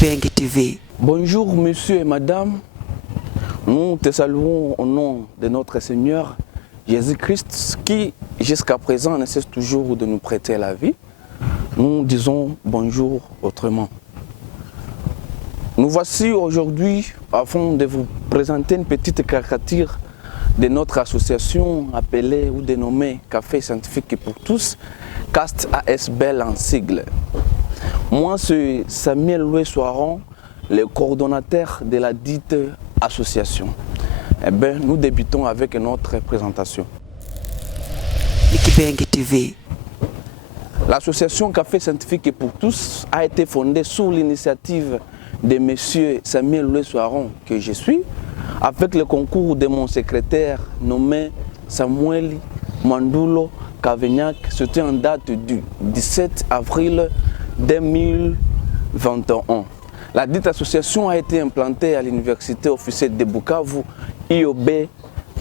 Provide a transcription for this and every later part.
Kibengue TV. Bonjour monsieur et madame, nous te saluons au nom de notre Seigneur Jésus-Christ qui jusqu'à présent ne cesse toujours de nous prêter la vie. Nous disons bonjour autrement. Nous voici aujourd'hui afin de vous présenter une petite caricature de notre association appelée ou dénommée Café Scientifique pour tous, CAST ASBL en sigle. Moi, c'est Samuel Loué Soiron, le coordonnateur de la dite association. Eh bien, nous débutons avec notre présentation. Kibengue TV. L'association Café Scientifique pour tous a été fondée sous l'initiative de M. Samuel Loué Soiron, que je suis, avec le concours de mon secrétaire nommé Samuel Mandulo Cavegnac. C'était en date du 17 avril 2021. La dite association a été implantée à l'université officielle de Bukavu, IOB,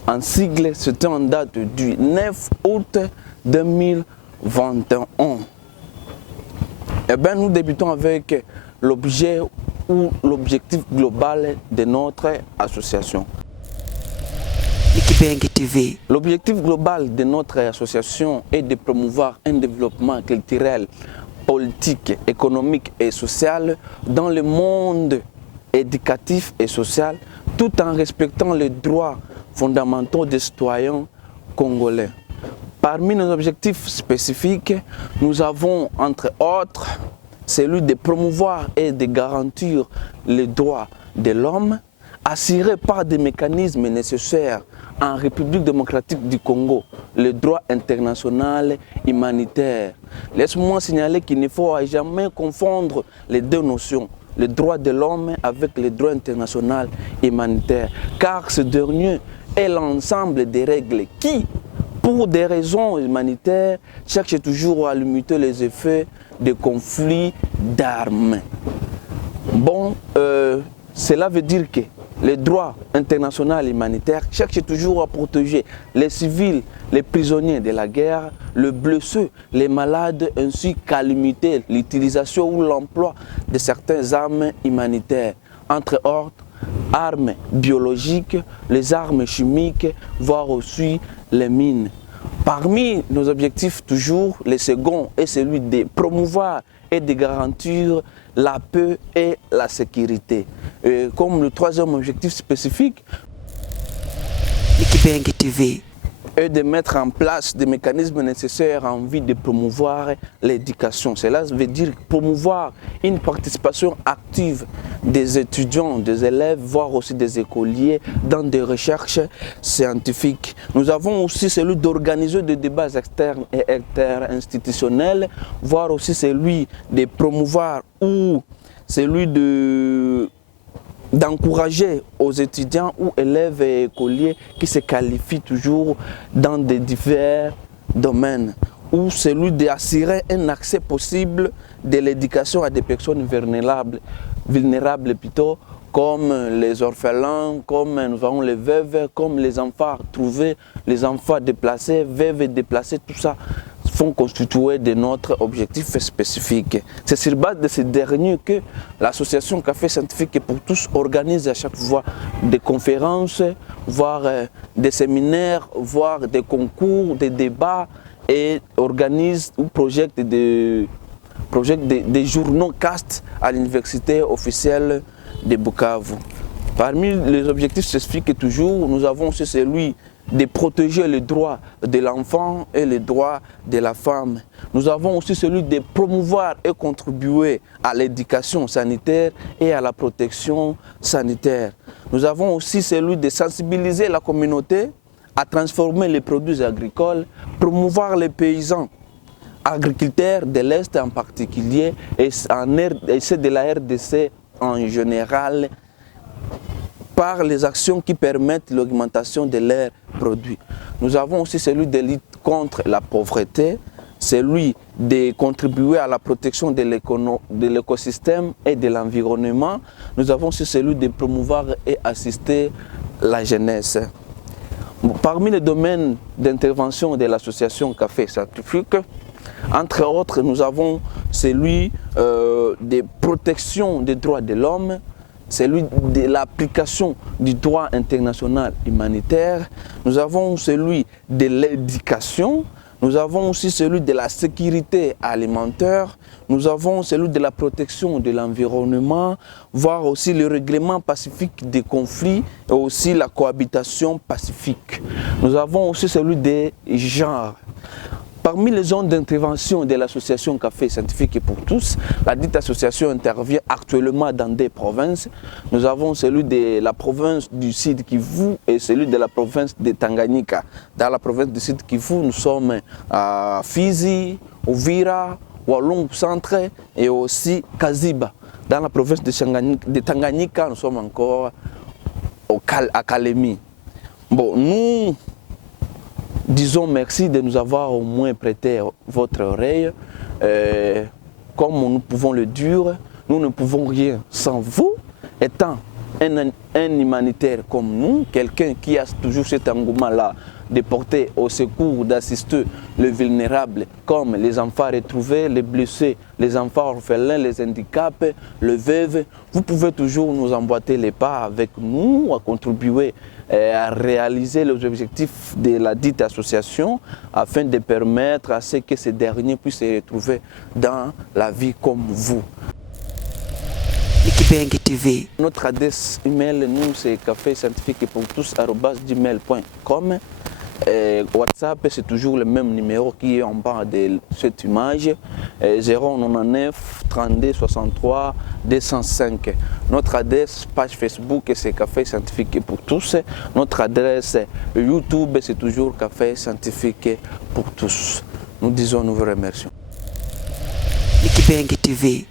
en sigle. C'était en date du 9 août 2021. Eh bien, nous débutons avec l'objet ou l'objectif global de notre association. Kibengue TV. L'objectif global de notre association est de promouvoir un développement culturel, politique, économique et social dans le monde éducatif et social, tout en respectant les droits fondamentaux des citoyens congolais. Parmi nos objectifs spécifiques, nous avons entre autres celui de promouvoir et de garantir les droits de l'homme, assurés par des mécanismes nécessaires en République démocratique du Congo, le droit international humanitaire. Laisse-moi signaler qu'il ne faut jamais confondre les deux notions, le droit de l'homme avec le droit international humanitaire, car ce dernier est l'ensemble des règles qui, pour des raisons humanitaires, cherchent toujours à limiter les effets des conflits d'armes. Bon, cela veut dire que le droit international humanitaire cherche toujours à protéger les civils, les prisonniers de la guerre, les blessés, les malades, ainsi qu'à limiter l'utilisation ou l'emploi de certaines armes humanitaires, entre autres armes biologiques, les armes chimiques, voire aussi les mines. Parmi nos objectifs toujours, le second est celui de promouvoir et de garantir la paix et la sécurité. Et comme le troisième objectif spécifique Kibengue TV. est de mettre en place des mécanismes nécessaires en vue de promouvoir l'éducation. Cela veut dire promouvoir une participation active des étudiants, des élèves, voire aussi des écoliers dans des recherches scientifiques. Nous avons aussi celui d'organiser des débats externes et interinstitutionnels, voire aussi celui de promouvoir ou celui d'encourager aux étudiants ou élèves et écoliers qui se qualifient toujours dans des divers domaines, ou celui d'assurer un accès possible de l'éducation à des personnes vulnérables plutôt, comme les orphelins, comme nous avons les veuves, comme les enfants trouvés, les enfants déplacés, veuves et déplacés, tout ça font constituer de notre objectif spécifique. C'est sur base de ces derniers que l'association Café Scientifique pour tous organise à chaque fois des conférences, voire des séminaires, voire des concours, des débats, et organise ou projette des journaux CAST à l'université officielle de Bukavu. Parmi les objectifs spécifiques toujours, nous avons aussi celui de protéger les droits de l'enfant et les droits de la femme. Nous avons aussi celui de promouvoir et contribuer à l'éducation sanitaire et à la protection sanitaire. Nous avons aussi celui de sensibiliser la communauté à transformer les produits agricoles, promouvoir les paysans agriculteurs de l'Est en particulier et ceux de la RDC en général, par les actions qui permettent l'augmentation de leurs produits. Nous avons aussi celui de lutte contre la pauvreté, celui de contribuer à la protection de l'écosystème et de l'environnement. Nous avons aussi celui de promouvoir et assister la jeunesse. Parmi les domaines d'intervention de l'association Café Scientifique, Entre autres, nous avons celui des protections des droits de l'homme, celui de l'application du droit international humanitaire, nous avons celui de l'éducation, nous avons aussi celui de la sécurité alimentaire, nous avons celui de la protection de l'environnement, voire aussi le règlement pacifique des conflits et aussi la cohabitation pacifique. Nous avons aussi celui des genres. Parmi les zones d'intervention de l'association Café Scientifique et pour tous, la dite association intervient actuellement dans des provinces. Nous avons celui de la province du Sud Kivu et celui de la province de Tanganyika. Dans la province du Sud Kivu, nous sommes à Fizi, Uvira, Walungu Centre et aussi Kaziba. Dans la province de Tanganyika, nous sommes encore à Kalemi. Bon, nous disons merci de nous avoir au moins prêté votre oreille. Comme nous pouvons le dire, nous ne pouvons rien sans vous, étant un humanitaire comme nous, quelqu'un qui a toujours cet engouement-là de porter au secours, d'assister les vulnérables, comme les enfants retrouvés, les blessés, les enfants orphelins, les handicapés, les veuves. Vous pouvez toujours nous emboîter les pas avec nous, à contribuer à réaliser les objectifs de la dite association afin de permettre à ce que ces derniers puissent se retrouver dans la vie comme vous. TV. Notre adresse email, nous, c'est caféscientifiquepourtous@gmail.com. WhatsApp, c'est toujours le même numéro qui est en bas de cette image, 099 32 63 205. Notre adresse page Facebook, c'est Café Scientifique pour tous. Notre adresse YouTube, c'est toujours Café Scientifique pour tous. Nous disons, nous vous remercions. TV.